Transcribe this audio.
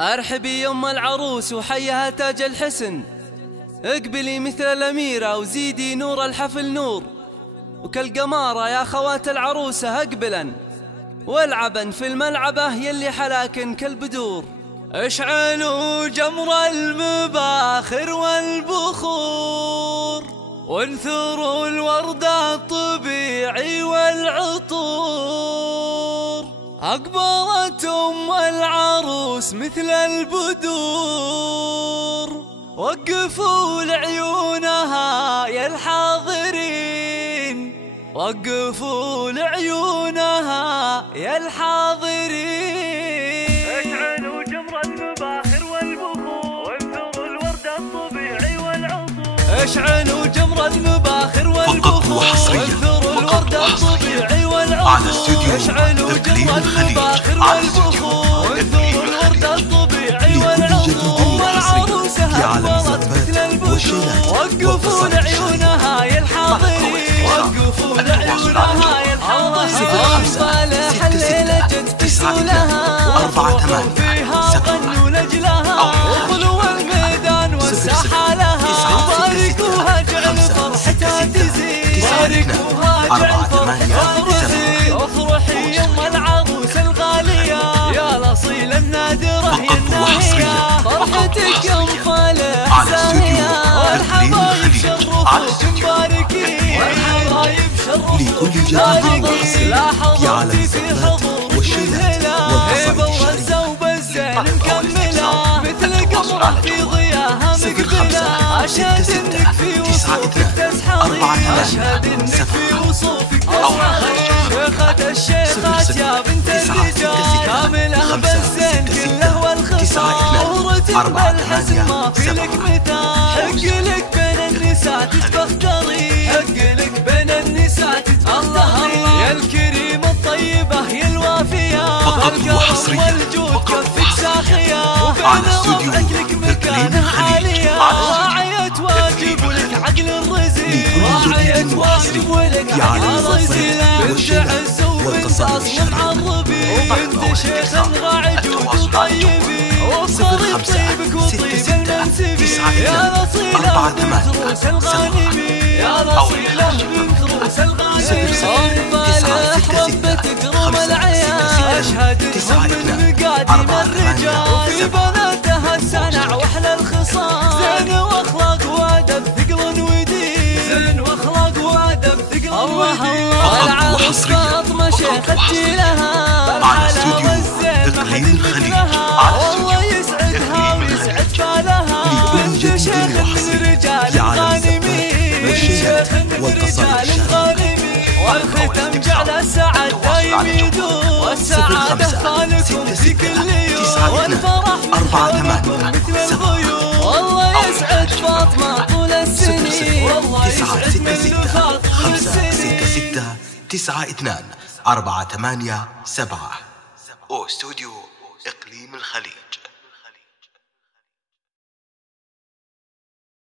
ارحبي يم العروس وحيها تاج الحسن، اقبلي مثل الأميرة وزيدي نور الحفل نور، وكالقمارة يا خوات العروسة اقبلن والعبن في الملعبة يلي حلاكن كالبدور. اشعلوا جمر المباخر والبخور، وانثروا الورد الطبيعي والعطور، أقبلت أم العروس مثل البدور، وقفوا لعيونها يا الحاضرين، وقفوا لعيونها يا الحاضرين. اشعلوا جمر المباخر والبخور، وانثروا الورد الطبيعي والعطور، اشعلوا جمر المباخر والبخور، وانثروا الورد الطبيعي والعطور، اشعلوا جمر المباخر والبخور، وانثروا الورد الطبيعي والعطور، والعروسة أقبلت مثل البدور، وقفوا لعيونها يا الحاضرين، وقفوا لعيونها يا الحاضرين. صالح الليلة جد فسولها، وفيها غنوا لجلها، وخلوا الميدان والساحة لها، باركوها جعل فرحتها تزيد، باركوها جعل فرحتها تزيد. افرحي يم العروس الغالية يا الأصيلة النادرة يا الناهية، فرحتك يم فالح زاهية، والحبايب شرفوك مباركين، والحبايب شرفوك مباركين. لاحظتي في حضورك مذهلة، هيبة وهزة وبالزين مكملة، مثل قمرة في ضياها مقبلة، أشهد إنك في وصوفك تسحرين، أشهد إنك في وصوفك تسحرين. شيخة الشيخات يا بنت الرجال، كاملة بالزين كله والخصال، ورتب بالحسن ما في لك مثال، حق لك بين النساء تتفخري، حق لك بين النساء تتفخري، يا الكريمة الطيبة يا الوافية، بالكرم والجود كفك ساخية، وبين وضعك لك مكانة عالية، راعية واجب ولك عقل الرزيل، راعية واجب ولك عقل الرزيل، بنت عز وبنت أصل معربي، وبنت شيخ راعي جود وطيبي، وبصري طيبك وطيب المنسبي، يا الأصيلة بنت روس الغانمي، يا الأصيلة بنت روس الغانمي. انفالح ربتك روم العيال، أشهد إنهم من مقادم الرجال، وفي بناتها السنع وأحلى الخصال، زين وأخلاق وأدب ثقل ودين، زين وأخلاق وأدب ثقل ودين. العروس فاطمة شيختي لها، بالحلا والزين ما حد مثلها، والله يسعدها ويسعد بالها، بنت شيخ من رجال الغانمين، شيخ من رجال الغانمين، والختم جعل السعد دايم يدوم، والسعادة خالكم في كل يوم، والفرح محوركم مثل الغيوم، والله يسعد فاطمة طول السنين، والله يسعد من فاطمة طول السنين. 9-2-4-8-7 أو استوديو إقليم الخليج.